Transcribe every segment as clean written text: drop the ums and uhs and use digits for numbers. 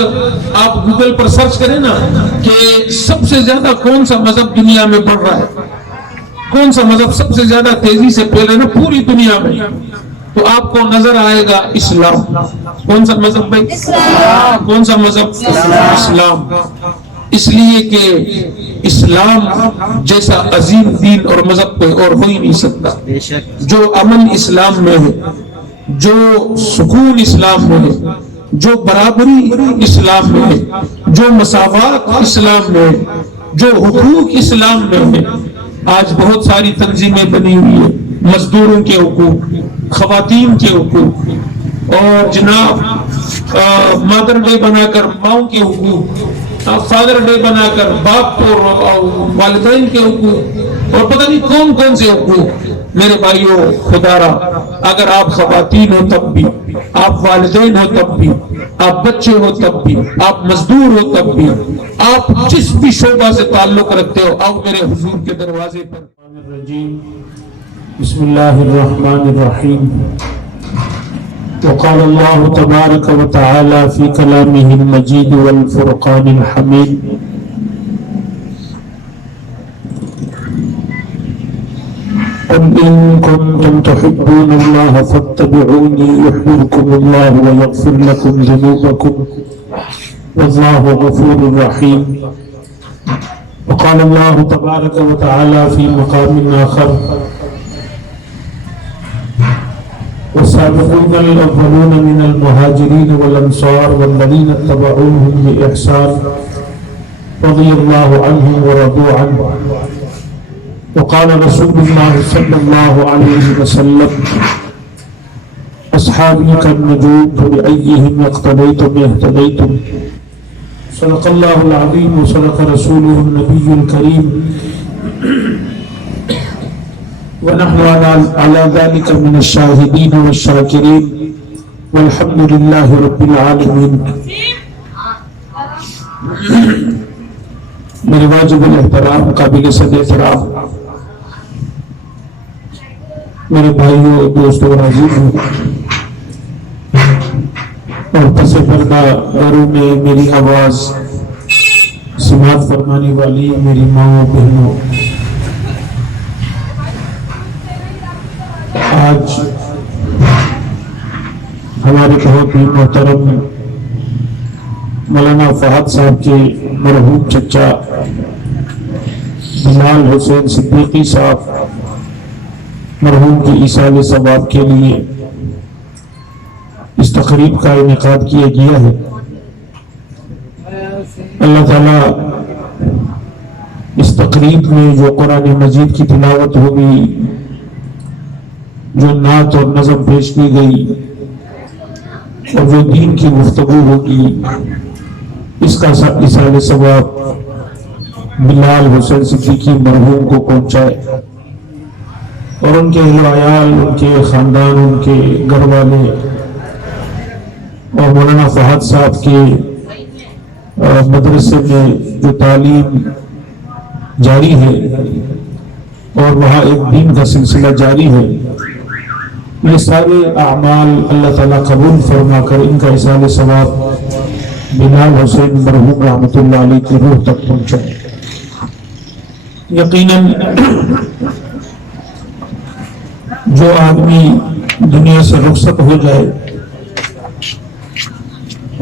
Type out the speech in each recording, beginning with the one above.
آپ گوگل پر سرچ کریں نا کہ سب سے زیادہ کون سا مذہب دنیا میں بڑھ رہا ہے، کون سا مذہب سب سے زیادہ تیزی سے پھیل رہا ہے نا پوری دنیا میں، تو آپ کو نظر آئے گا اسلام۔ کون سا مذہب بھائی؟ اسلام۔ کون سا مذہب؟ اسلام۔ اس لیے کہ اسلام جیسا عظیم دین اور مذہب کوئی اور ہو ہی نہیں سکتا۔ جو امن اسلام میں ہے، جو سکون اسلام میں ہے، جو برابری اسلام میں ہے، جو مساوات اسلام میں ہے، جو حقوق اسلام میں ہے۔ آج بہت ساری تنظیمیں بنی ہوئی ہیں، مزدوروں کے حقوق، خواتین کے حقوق، اور جناب مدر ڈے بنا کر ماؤں کے حقوق، فادر ڈے بنا کر باپ اور والدین کے حقوق، اور پتہ نہیں کون کون سے حقوق۔ میرے بھائیوں، خدا را اگر آپ خواتین ہو تب بھی، آپ والدین ہو تب بھی، آپ بچے ہو تب بھی، آپ مزدور ہو تب بھی، آپ جس بھی شعبہ سے تعلق رکھتے ہو، آؤ میرے حضور کے دروازے پر۔ بسم اللہ الرحمن الرحیم۔ وقال اللہ تبارک و تعالی فی کلامہ المجید والفرقان الحمید۔ قل إن كنتم تحبون الله فاتبعوني يحببكم الله ويغفر لكم ذنوبكم والله غفور رحيم۔ وقال الله تبارك وتعالى في مقام آخر: والسابقون الأولون من المهاجرين والأنصار والذين اتبعوهم بإحسان رضي الله عنهم ورضوا عنه۔ وقال رسول الله صلى الله عليه وسلم: أصحابي كالنجوم فبأيهم اقتديتم اهتديتم۔ صدق الله العظيم وصدق رسوله النبي الكريم، ونحن على ذلك من الشاهدين والشاكرين، والحمد لله رب العالمين۔ میرے واجب الاحترام، قابل صد احترام میرے بھائیوں، دوستوں اور عزیزوں، اور پس پردہ گھروں میں میری آواز سماعت فرمانے والی میری ماں بہنوں، آج ہمارے بہت ہی محترم مولانا فہد صاحب کے مرحوم چچا بلال حسین صدیقی صاحب مرحوم کی ایصال ثواب کے لیے اس تقریب کا انعقاد کیا گیا ہے۔ اللہ تعالیٰ اس تقریب میں جو قرآن مجید کی تلاوت ہوگی، جو نعت اور نظم پیش کی گئی، اور جو دین کی گفتگو ہوگی، اس کا ایصال ثواب بلال حسین صدیقی مرحوم کو پہنچائے، اور ان کے اہل و عیال، ان کے خاندان، ان کے گھر والے، اور مولانا فہد صاحب کے مدرسے میں جو تعلیم جاری ہے اور وہاں ایک دین کا سلسلہ جاری ہے، یہ سارے اعمال اللہ تعالیٰ قبول فرما کر ان کا ایصال ثواب بلال حسین مرحوم رحمۃ اللہ علیہ کی روح تک پہنچائے۔ یقیناً جو آدمی دنیا سے رخصت ہو جائے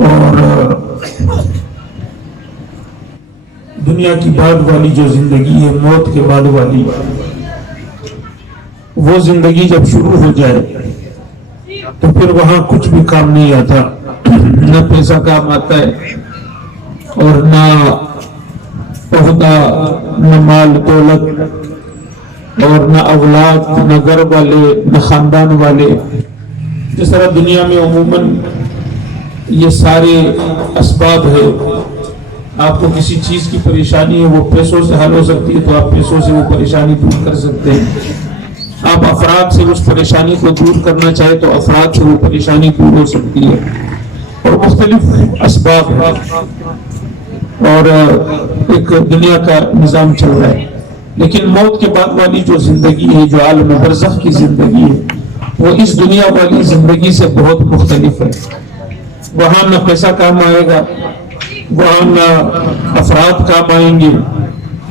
اور دنیا کی بعد والی جو زندگی ہے، موت کے بعد والی، وہ زندگی جب شروع ہو جائے تو پھر وہاں کچھ بھی کام نہیں آتا، نہ پیسہ کام آتا ہے، اور نہ عہدہ، نہ مال دولت، اور نہ اولاد، نہ گھر والے، نہ خاندان والے۔ جس طرح دنیا میں عموماً یہ سارے اسباب ہے، آپ کو کسی چیز کی پریشانی ہے، وہ پیسوں سے حل ہو سکتی ہے تو آپ پیسوں سے وہ پریشانی دور کر سکتے ہیں۔ آپ افراد سے اس پریشانی کو دور کرنا چاہے تو افراد سے وہ پریشانی دور ہو سکتی ہے، اور مختلف اسباب اور ایک دنیا کا نظام چل رہا ہے۔ لیکن موت کے بعد والی جو زندگی ہے، جو عالم برزخ کی زندگی ہے، وہ اس دنیا والی زندگی سے بہت مختلف ہے۔ وہاں نہ پیسہ کام آئے گا، وہاں نہ افراد کام آئیں گے،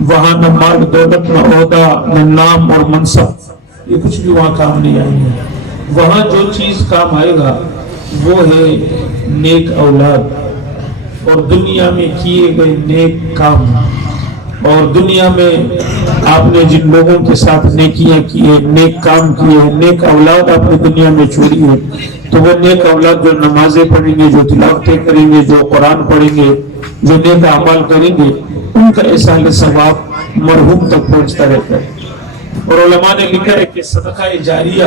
وہاں نہ مال دولت، نہ عہدہ، نہ نام اور منصب، یہ کچھ بھی وہاں کام نہیں آئیں گے۔ وہاں جو چیز کام آئے گا وہ ہے نیک اولاد اور دنیا میں کیے گئے نیک کام۔ اور دنیا میں آپ نے جن لوگوں کے ساتھ نیکیاں کی ہے، نیک کام کیے ہیں، نیک اولاد آپ نے دنیا میں چھوڑی ہے، تو وہ نیک اولاد جو نمازیں پڑھیں گے، جو تلاوتیں کریں گے، جو قرآن پڑھیں گے، جو نیک اعمال کریں گے، ان کا احسان ثواب مرحوم تک پہنچتا رہتا ہے۔ اور علماء نے لکھا ہے کہ صدقہ جاریہ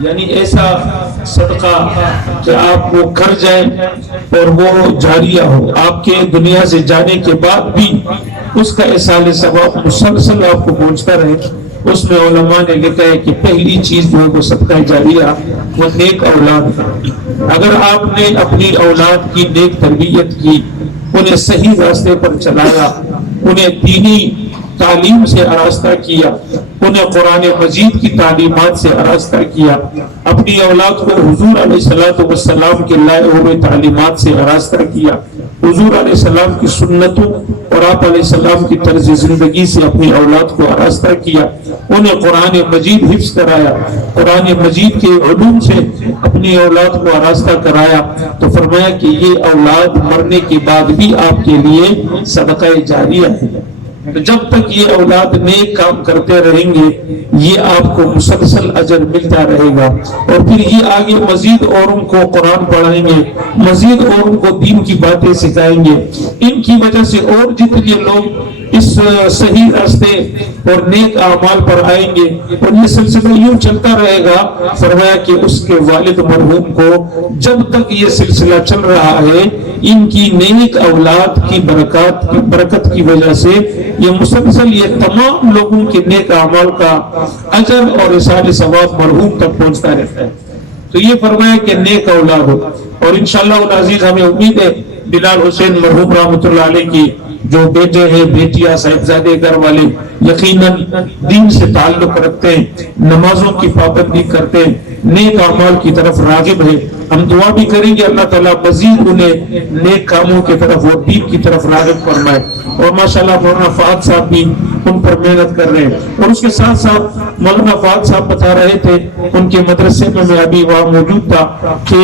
یعنی ایسا صدقہ کہ آپ وہ کر جائیں اور وہ جاریہ ہو، آپ کے دنیا سے جانے کے بعد بھی اس کا احسان ثواب مسلسل آپ کو پہنچتا رہے۔ اس میں علماء نے لکھا ہے کہ پہلی چیز جو ہے وہ صدقہ جاریہ وہ نیک اولاد ہے۔ اگر آپ نے اپنی اولاد کی نیک تربیت کی، انہیں صحیح راستے پر چلایا، انہیں دینی تعلیم سے آراستہ کیا، انہیں قرآن مجید کی تعلیمات سے آراستہ کیا، اپنی اولاد کو حضور علیہ السلام کے لائے ہوئے تعلیمات سے آراستہ کیا، حضور علیہ السلام کی سنتوں اور آپ علیہ السلام کی طرز زندگی سے اپنی اولاد کو آراستہ کیا، انہیں قرآن مجید حفظ کرایا، قرآن مجید کے علوم سے اپنی اولاد کو آراستہ کرایا، تو فرمایا کہ یہ اولاد مرنے کے بعد بھی آپ کے لیے صدقہ جاریہ ہے۔ تو جب تک یہ اولاد نیک کام کرتے رہیں گے، یہ آپ کو مسلسل اجر ملتا رہے گا، اور پھر یہ آگے مزید اوروں کو قرآن پڑھائیں گے، مزید اوروں کو دین کی باتیں سکھائیں گے۔ ان کی وجہ سے اور جتنے لوگ اس صحیح راستے اور نیک اعمال پر آئیں گے، اور یہ سلسلہ یوں چلتا رہے گا۔ فرمایا کہ اس کے والد مرحوم کو جب تک یہ سلسلہ چل رہا ہے، ان کی نیک اولاد کی برکت کی وجہ سے یہ مسلسل یہ تمام لوگوں کے نیک اعمال کا اجر اور احسان ثواب مرحوم تک پہنچتا رہتا ہے۔ تو یہ فرمایا کہ نیک اولاد ہو، اور انشاءاللہ العزیز ہمیں امید ہے بلال حسین مرحوم رحمۃ اللہ علیہ کی جو بیٹے ہیں، بیٹیاں، صاحبزادے گھر والے یقیناً دین سے تعلق رکھتے ہیں، نمازوں کی پابندی کرتے ہیں، نیک اعمال کی طرف راغب ہے۔ ہم دعا بھی کریں گے اللہ تعالیٰ مزید انہیں نیک کاموں کی طرف اور دین کی طرف راغب فرمائے۔ اور ماشاءاللہ مولانا فہد صاحب بھی ان پر محنت کر رہے ہیں، اور اس کے ساتھ ساتھ مولانا فہد صاحب بتا رہے تھے ان کے مدرسے میں، میں ابھی وہاں موجود تھا، کہ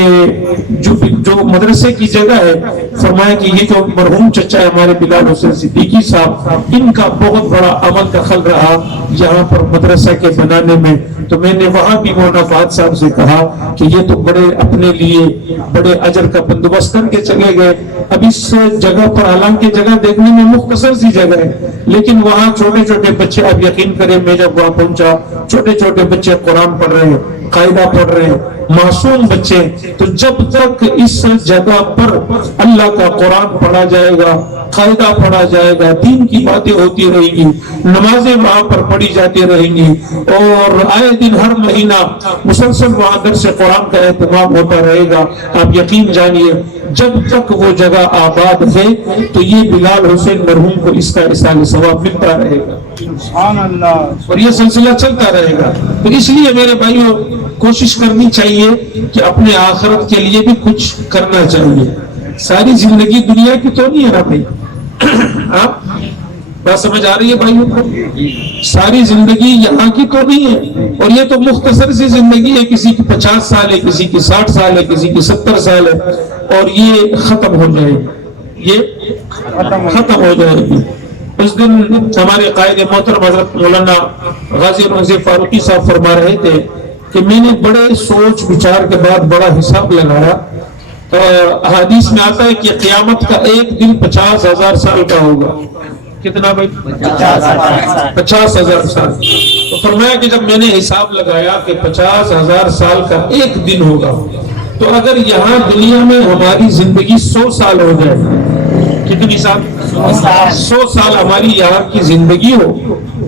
جو مدرسے کی جگہ ہے، فرمایا کہ یہ جو مرحوم چچا ہے ہمارے بلال حسین صدیقی صاحب، ان کا بہت بڑا عمل دخل رہا یہاں پر مدرسہ کے بنانے میں۔ تو میں نے وہاں بھی مولانا فہد صاحب سے کہا کہ یہ تو بڑے اپنے لیے بڑے اجر کا بندوبست کر کے چلے گئے۔ اب اس جگہ پر، حالانکہ جگہ دیکھنے میں مختصر سی جگہ ہے، لیکن وہاں چھوٹے چھوٹے بچے، آپ یقین کریں میں جب وہاں پہنچا، چھوٹے چھوٹے بچے قرآن پڑھ رہے ہیں، قاعدہ پڑھ رہے ہیں، معصوم بچے۔ تو جب تک اس جگہ پر اللہ کا قرآن پڑھا جائے گا، قاعدہ پڑھا جائے گا، دین کی باتیں ہوتی رہیں گی، نمازیں وہاں پر پڑھی جاتی رہیں گی، اور آئے دن ہر مہینہ مسلسل وہاں درس قرآن کا اہتمام ہوتا رہے گا، آپ یقین جانیے جب تک وہ جگہ آباد ہے تو یہ بلال حسین مرحوم کو اس کا احسان ثواب ملتا رہے گا، سبحان اللہ، اور یہ سلسلہ چلتا رہے گا۔ تو اس لیے میرے بھائیوں کوشش کرنی چاہیے کہ اپنے آخرت کے لیے بھی کچھ کرنا چاہیے۔ ساری زندگی دنیا کی تو نہیں ہے نا بھائی، آپ بات سمجھ آ رہی ہے بھائیوں کو؟ ساری زندگی یہاں کی تو نہیں ہے، اور یہ تو مختصر سی زندگی ہے، کسی کی 50 سال ہے، کسی کی 60 سال ہے، کسی کی 70 سال ہے، اور یہ ختم ہو جائے گی، یہ ختم ہو جائے گی۔ اس دن ہمارے قائد محترم حضرت مولانا غازی رضی فاروقی صاحب فرما رہے تھے کہ میں نے بڑے سوچ بچار کے بعد بڑا حساب لگایا، تو احادیث میں آتا ہے کہ قیامت کا ایک دن 50,000 سال کا ہوگا۔ کتنا بھائی؟ 50,000 سال۔ تو فرمایا کہ جب میں نے حساب لگایا کہ 50,000 سال کا ایک دن ہوگا، تو اگر یہاں دنیا میں ہماری زندگی 100 سال ہو جائے، کتنی سال؟ 100 سال ہماری یہاں کی زندگی ہو،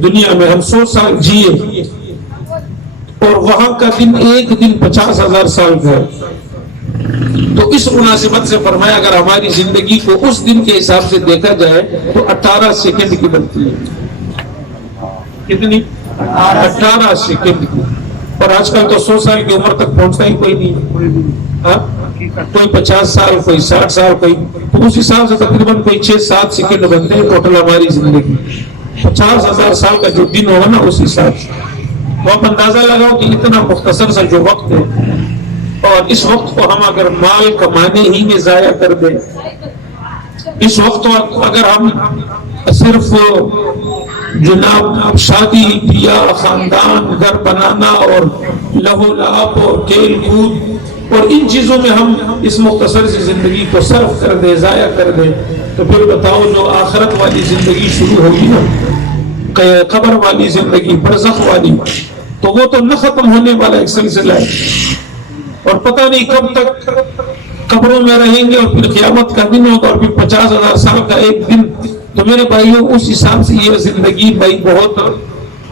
دنیا میں ہم 100 سال جیے، اور وہاں کا دن ایک دن 50,000 سال کا ہے، تو اس مناسبت سے فرمایا اگر ہماری زندگی کو اس دن کے حساب سے دیکھا جائے تو 18 سیکنڈ کی بنتی ہے۔ کتنی؟ 18 سیکنڈ کی۔ اور آج کل تو 100 سال کی عمر تک پہنچتا ہی کوئی نہیں ہے، کوئی 50 سال، کوئی 60 سال، کوئی تو اس حساب سے تقریباً کوئی 6-7 سیکنڈ بنتے ہیں ٹوٹل ہماری زندگی. 50,000 سال کا جو دن ہوگا نا اس حساب سے تو آپ اندازہ لگاؤ کہ اتنا مختصر سا جو وقت ہے، اور اس وقت کو ہم اگر مال کمانے ہی میں ضائع کر دیں، اس وقت اگر ہم صرف جناب شادی بیاہ، خاندان، گھر بنانا اور لہو لعب اور کھیل کود اور ان چیزوں میں ہم اس مختصر سی زندگی کو صرف کر دیں، ضائع کر دیں، تو پھر بتاؤ جو آخرت والی زندگی شروع ہوگی نا، قبر والی زندگی، برزخ والی، تو وہ تو نہ ختم ہونے والا ایک سلسلہ ہے، اور پتہ نہیں کب تک قبروں میں رہیں گے، اور پھر قیامت کا دن ہوگا، اور پھر 50,000 سال کا ایک دن. تو میرے بھائیوں اس حساب سے یہ زندگی بھائی بہت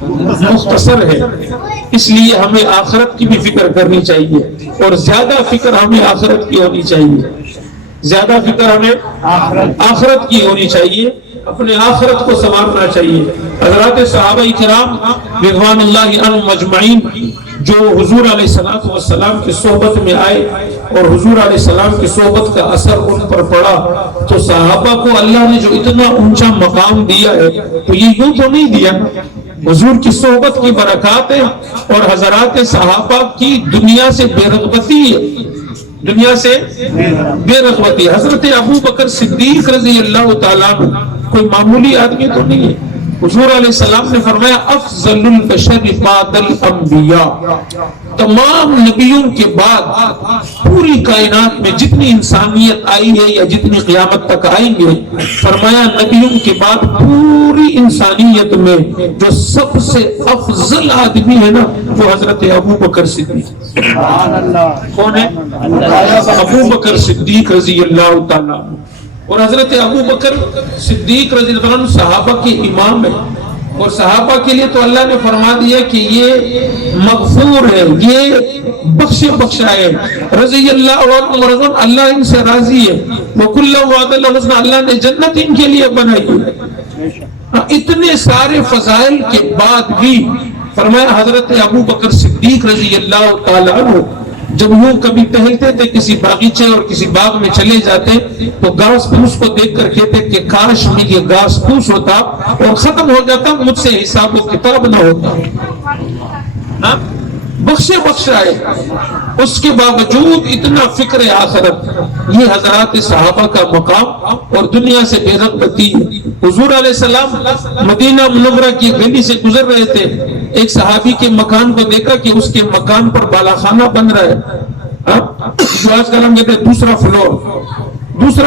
مختصر ہے. اس لیے ہمیں آخرت کی بھی فکر کرنی چاہیے، اور زیادہ فکر ہمیں آخرت کی ہونی چاہیے، زیادہ فکر ہمیں آخرت کی ہونی چاہیے، اپنے آخرت کو سنوارنا چاہیے. حضرات صحابہ کرام رضوان اللہ عنہم اجمعین جو حضور علیہ السلام کی صحبت میں آئے اور حضور علیہ السلام کی صحبت کا اثر ان پر پڑا، تو صحابہ کو اللہ نے جو اتنا اونچا مقام دیا ہے تو یہ یوں تو نہیں دیا، حضور کی صحبت کی برکات ہے، اور حضرات صحابہ کی دنیا سے بے رغبتی ہے، دنیا سے بے رغبتی. حضرت ابو بکر صدیق رضی اللہ تعالیٰ عنہ کوئی معمولی آدمی تو نہیں ہے. حضور علیہ السلام نے فرمایا افضل البشر بعد الانبیاء، تمام نبیوں کے بعد پوری کائنات میں جتنی انسانیت آئی ہے یا جتنی قیامت تک آئیں گے، فرمایا نبیوں کے بعد پوری انسانیت میں جو سب سے افضل آدمی ہے نا وہ حضرت ابو بکر صدیق. کون ہے؟ ابو بکر صدیق رضی اللہ تعالیٰ. اور حضرت ابو بکر صدیق رضی اللہ عنہ صحابہ کے امام ہیں، اور صحابہ کے لیے تو اللہ نے فرما دیا کہ یہ مغفور ہے، یہ بخشا ہے، رضی اللہ عنہ ورضوان، اللہ ان سے راضی ہے، وکل وعد الحسنى، اللہ نے جنت ان کے لیے بنائی ہے. اتنے سارے فضائل کے بعد بھی فرمایا حضرت ابو بکر صدیق رضی اللہ تعالیٰ عنہ جب وہ کبھی ٹہلتے تھے کسی باغیچے اور کسی باغ میں چلے جاتے تو گھاس پھوس کو دیکھ کر کہتے کہ کاش میں یہ گھاس پھوس ہوتا اور ختم ہو جاتا، مجھ سے حساب و کتاب نہ ہوتا. بخشا ہے، اس کے باوجود اتنا فکر آخرت. یہ حضرات صحابہ کا مقام اور دنیا سے بے رغبتی. حضور علیہ السلام مدینہ منورہ کی گلی سے گزر رہے تھے، ایک صحابی کے مکان کو دیکھا کہ اس کے مکان پر بالا خانہ بن رہا ہے، جو آج کل ہم کہتے ہیں دوسرا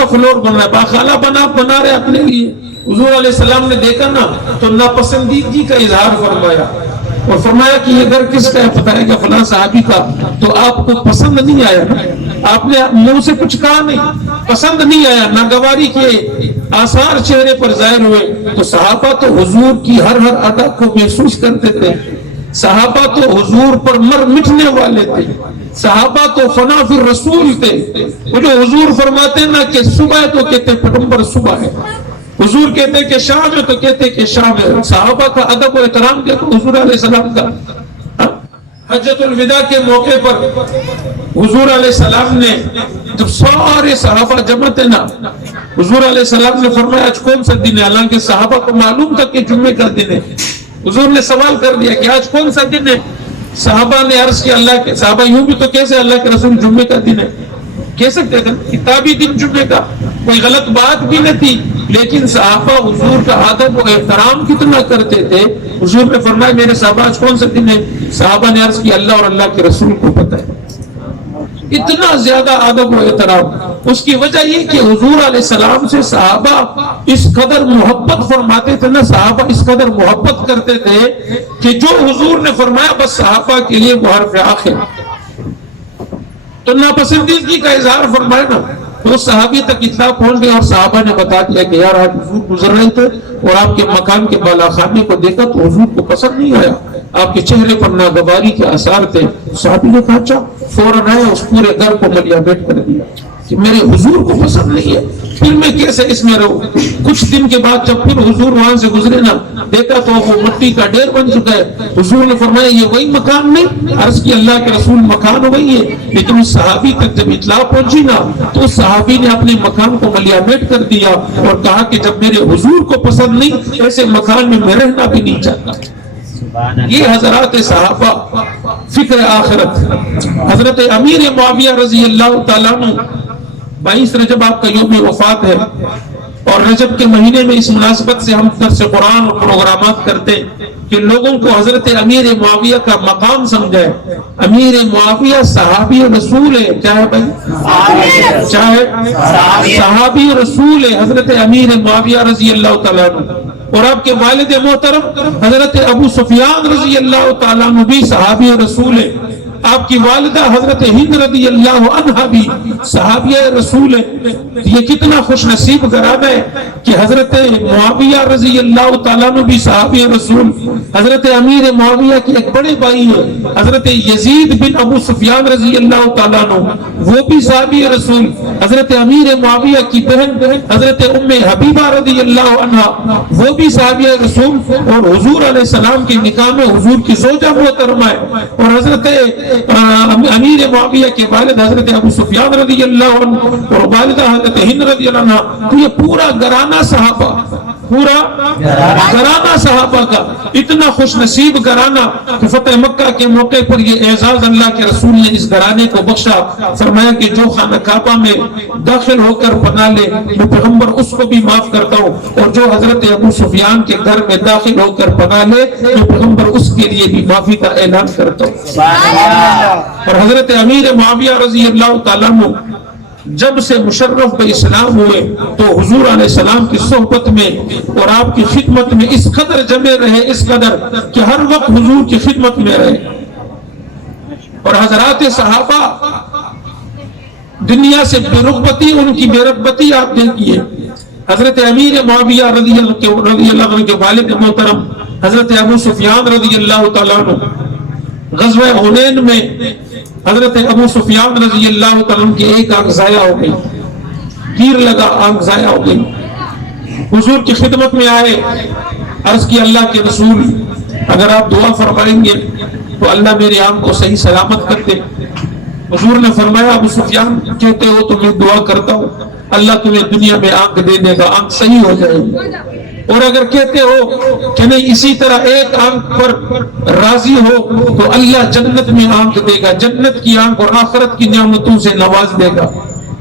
فلور بن رہا ہے، باخانہ بنا رہے اپنے لیے. حضور علیہ السلام نے دیکھا نا تو ناپسندیدگی کا اظہار فرمایا، اور فرمایا کہ یہ گھر کس کا ہے؟ پتہ ہے کہ فلاں صحابی کا. تو آپ کو پسند نہیں آیا نا، آپ نے منہ سے کچھ کہا نہیں، پسند نہیں آیا، ناگواری کے آثار چہرے پر ظاہر ہوئے. تو صحابہ تو حضور کی ہر ادا کو محسوس کرتے تھے، صحابہ تو حضور پر مر مٹنے والے تھے، صحابہ تو فنا فی الرسول تھے. وہ جو حضور فرماتے نا کہ صبح ہے تو کہتے پیغمبر صبح ہے، حضور کہتے کہ شام ہے تو کہتے کہ شام ہے. صحابہ کا ادب و احترام دیکھو حضور علیہ السلام کا. حجۃ الوداع کے موقع پر حضور علیہ السلام نے جب سارے صحابہ جمع تھے نا، حضور علیہ السلام نے فرمایا آج کون سا دن ہے؟ حالانکہ صحابہ کو معلوم تھا کہ جمعے کا دن ہے. حضور نے سوال کر دیا کہ آج کون سا دن ہے؟ صحابہ نے عرض کیا اللہ کے صحابہ یوں بھی تو کیسے اللہ کے رسول جمعے کا دن ہے کہہ سکتے تھے، کتابی دن جمعے کا، کوئی غلط بات بھی نہ تھی. لیکن صحابہ حضور کا ادب و احترام کتنا کرتے تھے. حضور نے فرمایا میرے صحابہ آج کون سا دن ہے؟ صحابہ نے عرض کی اللہ اور اللہ کے رسول کو پتہ ہے. اتنا زیادہ ادب و احترام. اس کی وجہ یہ کہ حضور علیہ السلام سے صحابہ اس قدر محبت فرماتے تھے نا، صحابہ اس قدر محبت کرتے تھے کہ جو حضور نے فرمایا بس صحابہ کے لیے وہ حرف آخر. تو ناپسندیدگی کا اظہار فرمائے نا تو صحابی تک اطلاع پہنچ گئی، اور صحابہ نے بتا دیا کہ یار آج حضور گزر رہے تھے اور آپ کے مکان کے بالا خانے کو دیکھا تو حضور کو پسند نہیں آیا، آپ کے چہرے پر ناگواری کے آثار تھے. صحابی نے کہا اچھا، فوراً آیا، اس پورے گھر کو ملیا بیٹھ کر دیا. کہ میرے حضور کو پسند نہیں ہے، پھر میں کیسے اس میں رہوں؟ کچھ دن کے بعد جب پھر حضور وہاں سے گزرے نا، دیکھا تو وہ مٹی کا ڈھیر بن چکا ہے۔ حضور نے فرمایا یہ وہی مکان نہیں؟ عرض کی اللہ کے رسول مکان وہی ہے، لیکن اس صحابی تک جب اطلاع پہنچی نا تو اس صحابی نے اپنے مکان کو ملیامت کر دیا اور کہا کہ جب میرے حضور کو پسند نہیں ایسے مکان میں میں رہنا بھی نہیں چاہتا۔ یہ حضرات صحابہ فکر آخرت۔ حضرت امیر معاویہ رضی اللہ تعالیٰ عنہ 22 رجب آپ کا یوم وفات ہے، اور رجب کے مہینے میں اس مناسبت سے ہم درس قرآن اور پروگرامات کرتے ہیں کہ لوگوں کو حضرت امیر معاویہ کا مقام سمجھائے۔ امیر معاویہ صحابی رسول ہے، کیا ہے بھائی؟ چاہے صحابی رسول ہے حضرت امیر معاویہ رضی اللہ تعالیٰ عنہ، اور آپ کے والد محترم حضرت ابو سفیان رضی اللہ تعالیٰ عنہ بھی صحابی رسول ہے۔ آپ کی والدہ حضرت ہند رضی اللہ عنہا بھی صحابیہ رسول ہے۔ یہ کتنا خوش نصیب گھرانہ ہے کہ حضرت معاویہ رضی اللہ تعالیٰ عنہ بھی صحابی رسول۔ حضرت امیر معاویہ کے ایک بڑے بھائی ہے حضرت یزید بن ابو سفیان رضی اللہ تعالیٰ عنہ، وہ بھی صحابی رسول۔ حضرت امیر معاویہ کی بہن حضرت ام حبیبہ رضی اللہ عنہا، وہ بھی صحابی رسول، اور حضور علیہ السلام کے نکاح میں حضور کی زوجہ محترمہ ہے۔ اور حضرت امیر معاویہ کے والد حضرت ابو سفیان رضی اللہ عنہ اور والدہ حضرت ہند رضی اللہ عنہ، تو یہ پورا گھرانہ صحابہ، پورا گھرانہ صحابہ کا اتنا خوش نصیب گھرانہ کہ فتح مکہ کے موقع پر یہ اعزاز اللہ کے رسول نے اس گھرانے کو بخشا۔ فرمایا کہ جو خانہ کعبہ میں داخل ہو کر پناہ لے میں پیغمبر اس کو بھی معاف کرتا ہوں، اور جو حضرت ابو سفیان کے گھر میں داخل ہو کر پناہ لے میں پیغمبر اس کے لیے بھی معافی کا اعلان کرتا ہوں۔ اور حضرت امیر معاویہ رضی اللہ تعالیٰ عنہ جب سے مشرف بے اسلام ہوئے تو حضور علیہ السلام کی صحبت میں اور آپ کی خدمت میں اس قدر جمے رہے، اس قدر کہ ہر وقت حضور کی خدمت میں رہے۔ اور حضرات صحابہ دنیا سے بے رغبتی، ان کی بے رغبتی آپ دیکھیے۔ حضرت امیر معاویہ رضی اللہ عنہ کے والد محترم حضرت ابو سفیان رضی اللہ تعالیٰ عنہ، غزوہ حنین میں حضرت ابو سفیان رضی اللہ تعالیٰ عنہ کی ایک آنکھ ضائع ہو گئی، تیر لگا، آنکھ ضائع ہو گئی۔ حضور کی خدمت میں آئے، عرض کی اللہ کے رسول اگر آپ دعا فرمائیں گے تو اللہ میری آنکھ کو صحیح سلامت کر دے۔ حضور نے فرمایا ابو سفیان کہتے ہو تو میں دعا کرتا ہوں اللہ تمہیں دنیا میں آنکھ دے دے گا، آنکھ صحیح ہو جائے گی، اور اگر کہتے ہو کہ نہیں اسی طرح ایک آنکھ پر راضی ہو تو اللہ جنت میں آنکھ دے گا، جنت کی آنکھ اور آخرت کی نعمتوں سے نواز دے گا۔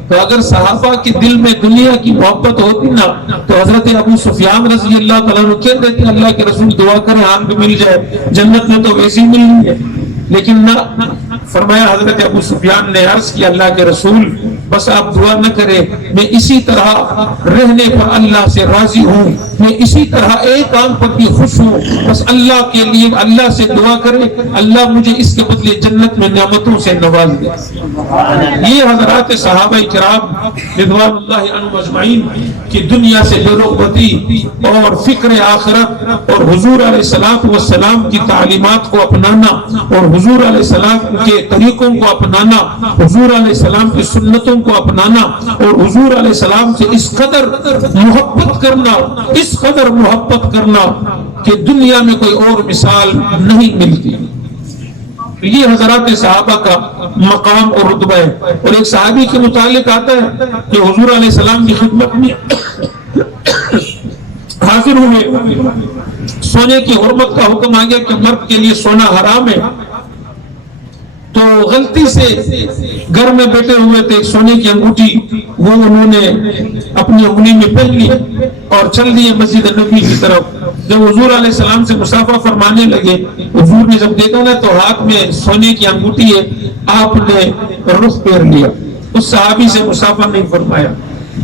تو اگر صحابہ کے دل میں دنیا کی محبت ہوتی نا تو حضرت ابو سفیان رضی اللہ تعالیٰ عنہ کہہ دیتے اللہ کے رسول دعا کریں آنکھ مل جائے، جنت میں تو ویسی ملنی ہے، لیکن نہ۔ فرمایا حضرت ابو سفیان نے عرض کیا اللہ کے رسول بس آپ دعا نہ کریں، میں اسی طرح رہنے پر اللہ سے راضی ہوں، میں اسی طرح ایک آنکھ پر بھی خوش ہوں، بس اللہ کے لیے اللہ سے دعا کرے اللہ مجھے اس کے بدلے جنت میں نعمتوں سے نواز دے۔ یہ حضرات صحابہ کرام رضوان اللہ عنہم اجمعین کی دنیا سے بے رغبتی اور فکر آخرت اور حضور علیہ السلام کی تعلیمات کو اپنانا اور حضور علیہ السلام کے طریقوں کو اپنانا، حضور علیہ السلام کی سنتوں کو اپنانا اور حضور علیہ السلام سے اس قدر محبت کرنا، اس قدر محبت کرنا کہ دنیا میں کوئی اور مثال نہیں ملتی۔ یہ حضرات صحابہ کا مقام اور رتبہ ہے۔ اور ایک صحابی کے متعلق آتا ہے کہ حضور علیہ السلام کی خدمت میں حاضر ہوئے، سونے کی حرمت کا حکم آ گیا کہ مرد کے لیے سونا حرام ہے، تو غلطی سے گھر میں بیٹھے ہوئے تھے، سونے کی انگوٹھی وہ انہوں نے اپنی انگلی میں پہن لی اور چل دیے مسجد نبی کی طرف۔ جب حضور علیہ السلام سے مصافحہ فرمانے لگے، حضور نے جب دیکھا نا تو ہاتھ میں سونے کی انگوٹھی ہے، آپ نے رخ پھیر لیا، اس صحابی سے مصافحہ نہیں فرمایا۔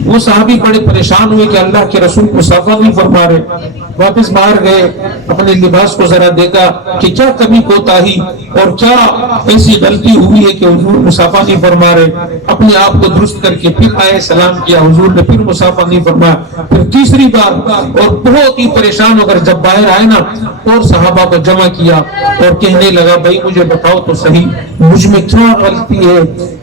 وہ صحابی بڑے پریشان ہوئے کہ اللہ کے رسول مصافحہ نہیں فرما رہے، واپس باہر گئے، اپنے لباس کو ذرا دیکھا کہ کیا کمی کوتاہی اور کیا ایسی غلطی ہوئی ہے کہ حضور مصافحہ نہیں فرما رہے۔ اپنے آپ کو درست کر کے پھر آئے، سلام کیا، حضور نے پھر مصافحہ نہیں فرمایا، پھر تیسری بار، اور بہت ہی پریشان ہو کر جب باہر آئے نا اور صحابہ کو جمع کیا اور کہنے لگا بھائی مجھے بتاؤ تو صحیح مجھ میں کیا غلطی ہے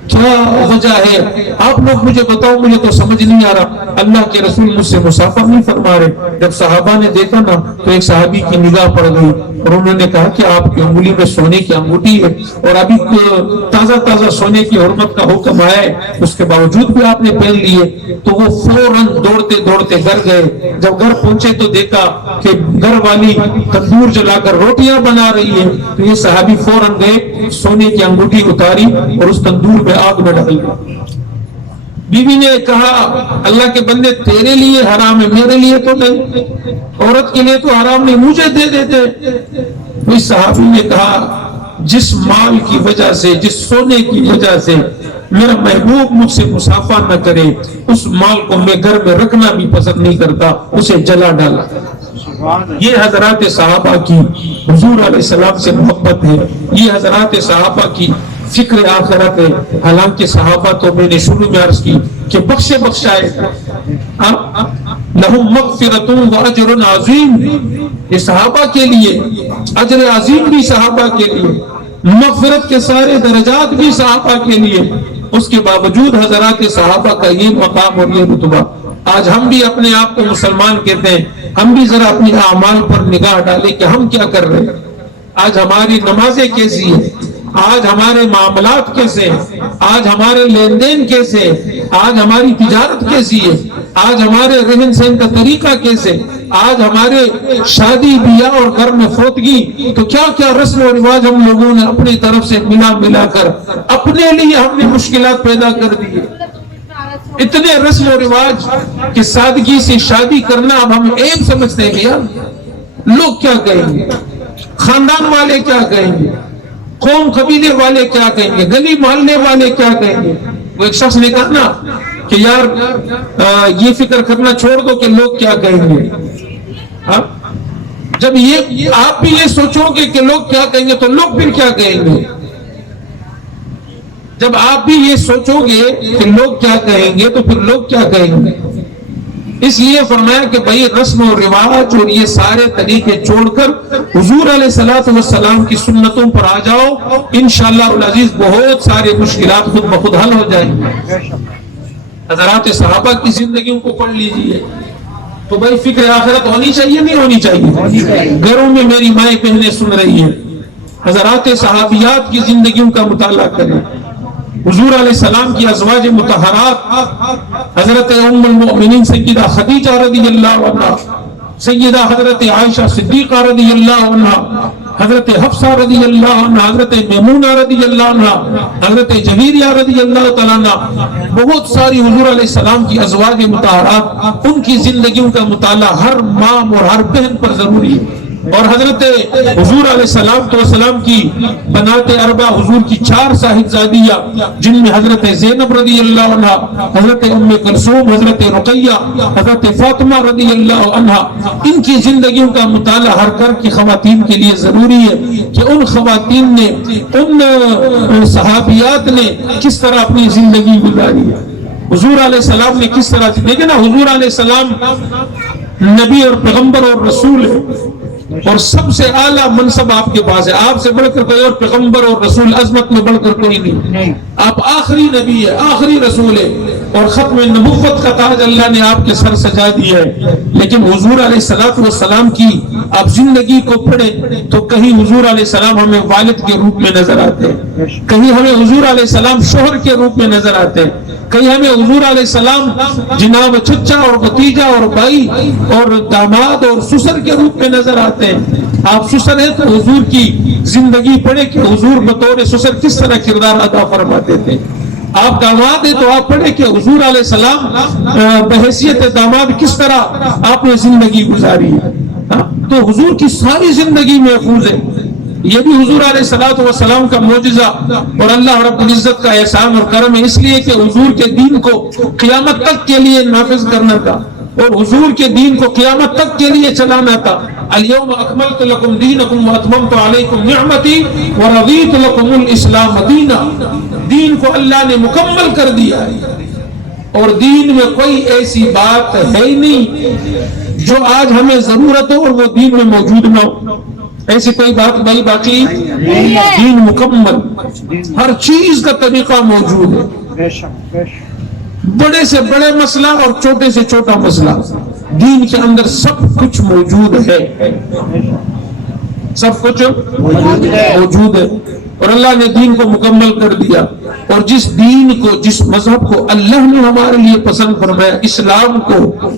کیا وجہ ہے؟ آپ لوگ مجھے بتاؤ، مجھے تو سمجھ نہیں آ رہا۔ اللہ کے رسول مجھ سے مسافہ نہیں فرما رہے۔ جب صحابہ نے دیکھا نا تو ایک صحابی کی نگاہ پڑ گئی اور انہوں نے کہا کہ آپ کی انگلی میں سونے کی انگوٹھی ہے اور ابھی تازہ تازہ سونے کی حرمت کا حکم آیا ہے، اس کے باوجود بھی آپ نے پہن لیے۔ تو وہ فوراً دوڑتے دوڑتے گھر گئے۔ جب گھر پہنچے تو دیکھا کہ گھر والی تندور جلا کر روٹیاں بنا رہی ہے، تو یہ صحابی فوراً گئے، سونے کی انگوٹھی اتاری اور اس تندور میں آگ میں ڈال دی۔ بیوی نے کہا اللہ کے بندے تیرے لیے حرام ہے، میرے لیے تو نہیں، عورت کے لیے تو حرام نہیں، مجھے دے دیتے۔ اس صحابی نے کہا جس مال کی وجہ سے، جس سونے کی وجہ سے میرا محبوب مجھ سے مصافحہ نہ کرے، اس مال کو میں گھر میں رکھنا بھی پسند نہیں کرتا، اسے جلا ڈالا۔ یہ حضرات صحابہ کی حضور علیہ السلام سے محبت ہے، یہ حضرات صحابہ کی فکر آخرت ہے۔ حالانکہ صحابہ تو میں نے شروع میں عرض کی کہ بخشے بخشائے، لہم مغفرۃ و اجر عظیم، یہ صحابہ کے لیے اجر عظیم بھی صحابہ کے لیے، مغفرت کے سارے درجات بھی صحابہ کے لیے۔ اس کے باوجود حضرات صحابہ کا یہ مقام اور یہ رتبہ۔ آج ہم بھی اپنے آپ کو مسلمان کہتے ہیں، ہم بھی ذرا اپنے اعمال پر نگاہ ڈالیں کہ ہم کیا کر رہے ہیں۔ آج ہماری نمازیں کیسی ہیں، آج ہمارے معاملات کیسے ہیں، آج ہمارے لین دین کیسے ہیں، آج ہماری تجارت کیسی ہے، آج ہمارے رہن سہن کا طریقہ کیسے، آج ہمارے شادی بیاہ اور گھر میں فوتگی تو کیا کیا رسم و رواج ہم لوگوں نے اپنی طرف سے ملا کر اپنے لیے ہم نے مشکلات پیدا کر دی۔ اتنے رسم و رواج کہ سادگی سے شادی کرنا اب ہم عیب سمجھتے ہیں کہ یار لوگ کیا کہیں گے، خاندان والے کیا کہیں گے، قوم قبیلے والے کیا کہیں گے، گلی محلے والے کیا کہیں گے۔ وہ ایک شخص نے کہا نا کہ یار یہ فکر کرنا چھوڑ دو کہ لوگ کیا کہیں گے۔ جب یہ آپ بھی یہ سوچو گے کہ لوگ کیا کہیں گے تو لوگ پھر کیا کہیں گے۔ جب آپ بھی یہ سوچو گے کہ لوگ کیا کہیں گے تو پھر لوگ کیا کہیں گے۔ اس لیے فرمایا کہ بھائی رسم و رواج اور یہ سارے طریقے چھوڑ کر حضور علیہ الصلوۃ والسلام کی سنتوں پر آ جاؤ، انشاءاللہ العزیز بہت سارے مشکلات خود بخود حل ہو جائیں گے۔ حضرات صحابہ کی زندگیوں کو پڑھ لیجئے تو بھائی فکر آخرت ہونی چاہیے نہیں ہونی چاہیے؟ گھروں میں میری مائیں بہنیں سن رہی ہیں، حضرات صحابیات کی زندگیوں کا مطالعہ کریں۔ حضور علیہ السلام کی ازواج مطہرات حضرت ام المؤمنین سیدہ خدیجہ رضی اللہ عنہا، سیدہ حضرت عائشہ صدیقہ رضی اللہ عنہا، حضرت حفصہ رضی اللہ عنہ، حضرت میمونہ رضی اللہ عنہ، حضرت جویریہ رضی اللہ تعالیٰ عنہ، بہت ساری حضور علیہ السلام کی ازواج مطہرات، ان کی زندگیوں کا مطالعہ ہر ماں اور ہر بہن پر ضروری ہے۔ اور حضرت حضور علیہ السلام کی بنات اربع، حضور کی 4 صاحبزادیاں جن میں حضرت زینب رضی اللہ عنہ، حضرت ام کلثوم، حضرت رقیہ، حضرت فاطمہ رضی اللہ عنہ، ان کی زندگیوں کا مطالعہ ہر گھر کی خواتین کے لیے ضروری ہے کہ ان خواتین نے، ان صحابیات نے کس طرح اپنی زندگی گزاری ہے، حضور علیہ السلام نے کس طرح۔ دیکھیں نا، حضور علیہ السلام نبی اور پیغمبر اور رسول ہے اور سب سے اعلیٰ منصب آپ کے پاس ہے، آپ سے بڑھ کر کوئی اور پیغمبر اور رسول عظمت میں بڑھ کر کوئی نہیں، آپ آخری نبی ہے، آخری رسول ہے اور ختم نبوت کا تاج اللہ نے آپ کے سر سجا دیا ہے۔ لیکن حضور علیہ السلام کی آپ زندگی کو پڑھیں تو کہیں حضور علیہ السلام ہمیں والد کے روپ میں نظر آتے ہیں، کہیں ہمیں حضور علیہ السلام شوہر کے روپ میں نظر آتے ہیں، کہیں ہمیں حضور علیہ السلام جناب چچا اور بھتیجا اور بھائی اور داماد اور سسر کے روپ میں نظر آتے ہیں۔ آپ سسر ہیں تو حضور کی زندگی پڑھے کہ حضور بطور سسر کس طرح کردار ادا فرماتے تھے۔ آپ داماد ہیں تو آپ پڑھے کہ حضور علیہ السلام بحیثیت داماد کس طرح آپ نے زندگی گزاری ہے۔ تو حضور کی ساری زندگی محفوظ ہے۔ یہ بھی حضور علیہ السلام کا معجزہ اور اللہ رب العزت کا احسان اور کرم ہے، اس لیے کہ حضور کے دین کو قیامت تک کے لیے نافذ کرنا تھا اور حضور کے دین کو قیامت تک کے لیے چلانا تھا۔ الیوم اکملت لکم دینکم واتممت علیکم نعمتی ورضیت لکم الاسلام دینا۔ دین کو اللہ نے مکمل کر دیا ہے اور دین میں کوئی ایسی بات ہے نہیں جو آج ہمیں ضرورت ہو اور وہ دین میں موجود نہ ہو۔ ایسی کوئی بات بھائی باقی دین مکمل، ہر چیز کا طریقہ موجود ہے، بڑے سے بڑے مسئلہ اور چھوٹے سے چھوٹا مسئلہ، دین کے اندر سب کچھ موجود ہے، سب کچھ موجود ہے، اور اللہ نے دین کو مکمل کر دیا۔ اور جس دین کو، جس مذہب کو اللہ نے ہمارے لیے پسند فرمایا، اسلام کو،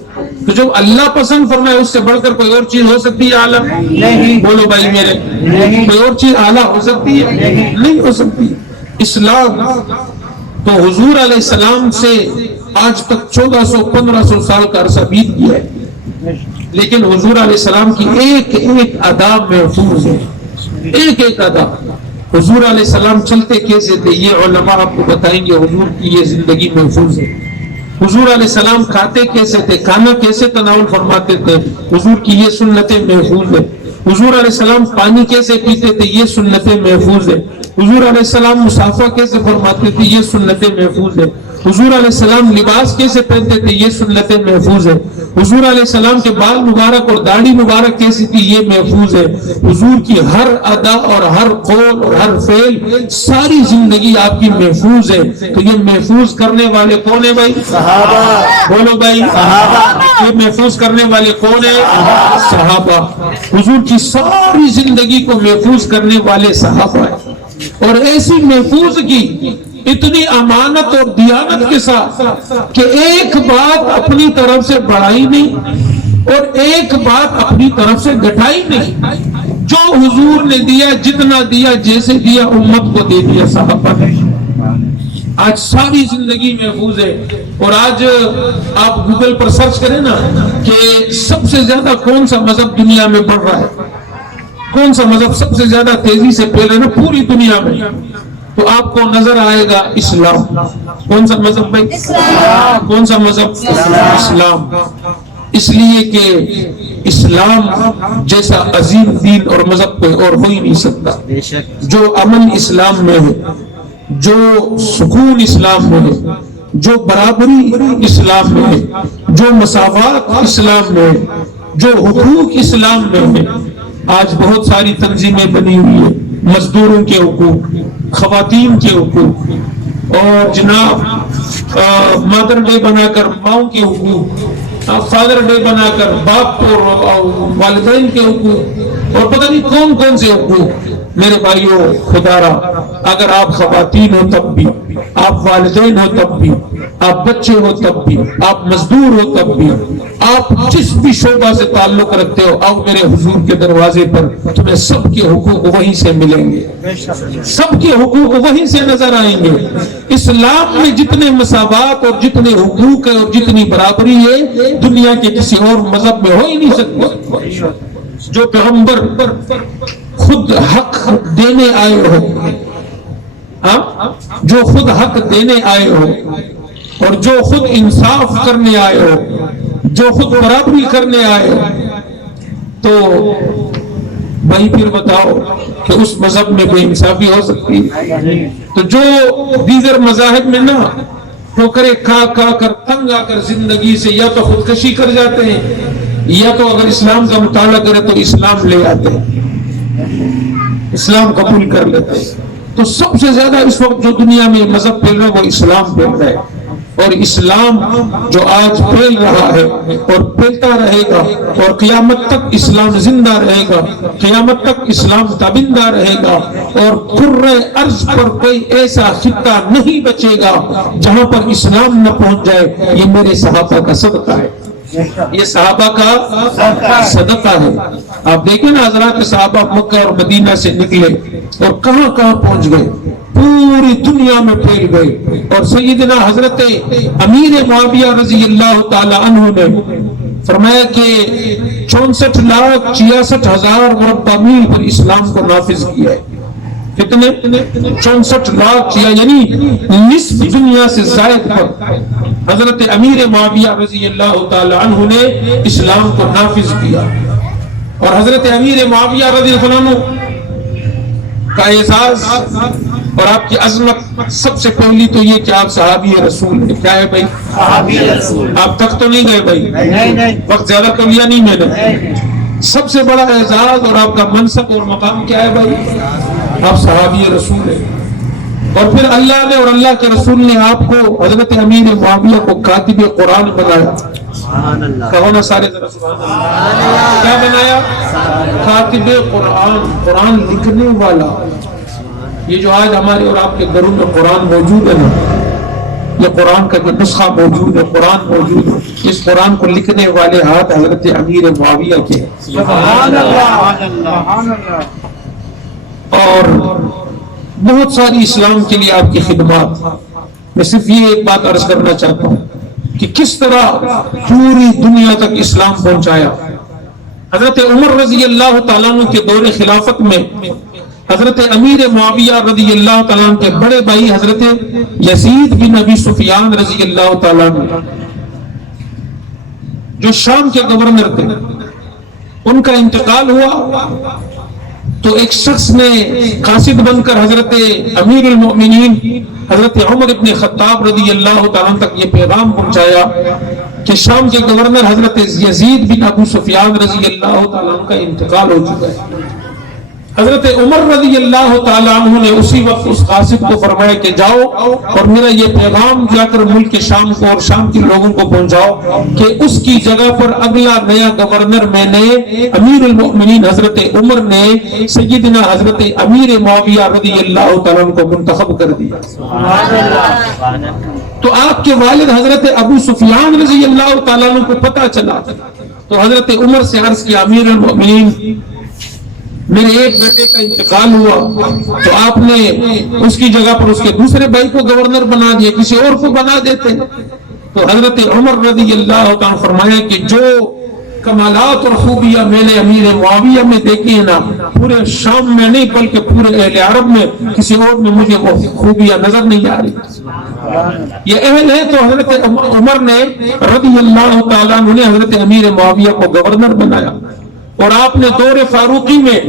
تو جو اللہ پسند فرمایا اس سے بڑھ کر کوئی اور چیز ہو سکتی ہے اعلیٰ؟ نہیں۔ بولو بھائی میرے، کوئی اور چیز اعلیٰ ہو سکتی ہے؟ نہیں ہو سکتی۔ اسلام تو حضور علیہ السلام سے آج تک 1400-1500 سال کا عرصہ بیت گیا ہے، لیکن حضور علیہ السلام کی ایک ایک ادا محفوظ ہے، ایک ایک ادا۔ حضور علیہ السلام چلتے کیسے تھے یہ علماء آپ کو بتائیں گے، حضور کی یہ زندگی محفوظ ہے۔ حضور علیہ السلام کھاتے کیسے تھے، کھانا کیسے تناول فرماتے تھے، حضور کی یہ سنتیں محفوظ ہے۔ حضور علیہ السلام پانی کیسے پیتے تھے، یہ سنتیں محفوظ ہے۔ حضور علیہ السلام مصافحہ کیسے فرماتے تھے، یہ سنتیں محفوظ ہے۔ حضور علیہ السلام لباس کیسے پہنتے تھے، یہ سنتیں محفوظ ہے۔ حضور علیہ السلام کے بال مبارک اور داڑھی مبارک کیسی تھی، یہ محفوظ ہے۔ حضور کی ہر ادا اور ہر قول اور ہر فعل، ساری زندگی آپ کی محفوظ ہے۔ تو یہ محفوظ کرنے والے کون ہیں بھائی؟ صحابہ۔ بولو بھائی، صحابہ۔ یہ محفوظ کرنے والے کون ہیں؟ صحابہ۔ حضور کی ساری زندگی کو محفوظ کرنے والے صحابہ ہیں، اور ایسی محفوظ کی اتنی امانت اور دیانت کے ساتھ کہ ایک بات اپنی طرف سے بڑھائی نہیں اور ایک بات اپنی طرف سے گھٹائی نہیں۔ جو حضور نے دیا، جتنا دیا، جیسے دیا، امت کو دے دیا صحابہ نے۔ آج ساری زندگی محفوظ ہے۔ اور آج آپ گوگل پر سرچ کریں نا کہ سب سے زیادہ کون سا مذہب دنیا میں بڑھ رہا ہے، کون سا مذہب سب سے زیادہ تیزی سے پھیل رہا ہے پوری دنیا میں، تو آپ کو نظر آئے گا اسلام۔ کون سا مذہب بھائی؟ اسلام۔ کون سا مذہب؟ اسلام۔ اس لیے کہ اسلام جیسا عظیم دین اور مذہب کوئی اور ہو ہی نہیں سکتا۔ جو امن اسلام میں ہے، جو سکون اسلام میں ہے، جو برابری اسلام میں ہے، جو مساوات اسلام میں ہے، جو حقوق اسلام میں ہے۔ آج بہت ساری تنظیمیں بنی ہوئی ہیں، مزدوروں کے حقوق، خواتین کے حقوق، اور جناب مدر ڈے بنا کر ماؤں کے حقوق، فادر ڈے بنا کر باپ اور والدین کے حقوق، اور پتہ نہیں کون کون سے حقوق۔ میرے بھائیوں، خدا را، اگر آپ خواتین ہو تب بھی، آپ والدین ہو تب بھی، آپ بچے ہو تب بھی، آپ مزدور ہو تب بھی، آپ جس بھی شعبہ سے تعلق رکھتے ہو، آؤ میرے حضور کے دروازے پر، تمہیں سب کے حقوق وہیں سے ملیں گے، سب کے حقوق وہیں سے نظر آئیں گے۔ اسلام میں جتنے مساوات اور جتنے حقوق ہے اور جتنی برابری ہے، دنیا کے کسی اور مذہب میں ہو ہی نہیں سکتی۔ جو پیغمبر خود حق دینے آئے ہو، جو خود حق دینے آئے ہو، اور جو خود انصاف کرنے آئے ہو، جو خود برابری کرنے آئے ہو، تو بھائی پھر بتاؤ کہ اس مذہب میں بے انصافی ہو سکتی ہے؟ تو جو دیگر مذاہب میں نا ٹھوکریں کھا کھا کر تنگ آ کر زندگی سے یا تو خودکشی کر جاتے ہیں، یا تو اگر اسلام کا مطالعہ کرے تو اسلام لے آتے ہیں، اسلام قبول کر لیتے ہیں۔ تو سب سے زیادہ اس وقت جو دنیا میں مذہب پھیل رہا ہے وہ اسلام پھیل رہا ہے، اور اسلام جو آج پھیل رہا ہے اور پھیلتا رہے گا، اور قیامت تک اسلام زندہ رہے گا، قیامت تک اسلام تابندہ رہے گا، اور کرۂ ارض پر کوئی ایسا خطہ نہیں بچے گا جہاں پر اسلام نہ پہنچ جائے۔ یہ میرے صحابہ کا صدقہ ہے، یہ صحابہ کا صدقہ ہے۔ آپ دیکھیں نا حضرات صحابہ مکہ اور مدینہ سے نکلے اور کہاں کہاں پہنچ گئے، پوری دنیا میں پھیل گئے۔ اور سیدنا حضرت امیر معاویہ رضی اللہ تعالی عنہ نے فرمایا کہ 64,66,000 مربع میل پر اسلام کو نافذ کیا ہے۔ کتنے؟ 64 لاکھ، یعنی نصف دنیا سے زائد پر حضرت امیر معاویہ رضی اللہ تعالی عنہ نے اسلام کو نافذ کیا۔ اور حضرت امیر معاویہ رضی اللہ عنہ کا اعزاز اور آپ کی عظمت سب سے پہلی تو یہ کہ آپ صحابی رسول ہیں۔ کیا ہے بھائی؟ صحابی رسول۔ آپ تک تو نہیں گئے بھائی، وقت زیادہ تو لیا نہیں میں نے۔ سب سے بڑا اعزاز اور آپ کا منصب اور مقام کیا ہے بھائی؟ آپ صحابی رسول ہیں. اور پھر اللہ نے اور اللہ کے رسول نے آپ کو حضرت امیر معاویہ کو کاتب قرآن بنایا. کہو نا سارے ذرا سبحان اللہ. کیا بنایا؟ کاتب قرآن، قرآن لکھنے والا. یہ جو آج ہمارے اور آپ کے گھروں میں قرآن موجود ہے نا، یہ قرآن کا جو نسخہ موجود ہے، قرآن موجود ہے، اس قرآن کو لکھنے والے ہاتھ حضرت امیر معاویہ کے. سبحان اللہ. اور بہت ساری اسلام کے لیے آپ کی خدمات. میں صرف یہ ایک بات عرض کرنا چاہتا ہوں کہ کس طرح پوری دنیا تک اسلام پہنچایا. حضرت عمر رضی اللہ تعالیٰ عنہ کے دور خلافت میں حضرت امیر معاویہ رضی اللہ تعالیٰ عنہ کے بڑے بھائی حضرت یزید بن ابی سفیان رضی اللہ تعالیٰ عنہ جو شام کے گورنر تھے، ان کا انتقال ہوا تو ایک شخص نے قاصد بن کر حضرت امیر المؤمنین حضرت عمر ابن خطاب رضی اللہ تعالیٰ عنہ تک یہ پیغام پہنچایا کہ شام کے گورنر حضرت یزید بن ابو سفیان رضی اللہ تعالیٰ عنہ کا انتقال ہو چکا ہے. حضرت عمر رضی اللہ تعالیٰ عنہ نے اسی وقت اس قاصد کو فرمایا کہ جاؤ اور میرا یہ پیغام جا کر ملک شام کو اور شام کے لوگوں کو پہنچاؤ کہ اس کی جگہ پر اگلا نیا گورنر میں نے امیر المؤمنین حضرت عمر نے سیدنا حضرت امیر معاویہ رضی اللہ تعالیٰ عنہ کو منتخب کر دیا. تو آپ کے والد حضرت ابو سفیان رضی اللہ تعالیٰ عنہ کو پتہ چلا تو حضرت عمر سے عرض کیا امیر المؤمنین میرے ایک بیٹے کا انتقال ہوا تو آپ نے اس کی جگہ پر اس کے دوسرے بھائی کو گورنر بنا دیا، کسی اور کو بنا دیتے. تو حضرت عمر رضی اللہ تعالیٰ فرمایا کہ جو کمالات اور خوبیاں میں نے امیر معاویہ میں دیکھی ہیں نا، پورے شام میں نہیں بلکہ پورے اہل عرب میں کسی اور میں مجھے وہ خوبیاں نظر نہیں آ رہی. یہ اہل ہے. تو حضرت عمر نے رضی اللہ تعالیٰ عنہ نے حضرت امیر معاویہ کو گورنر بنایا اور آپ نے دور فاروقی میں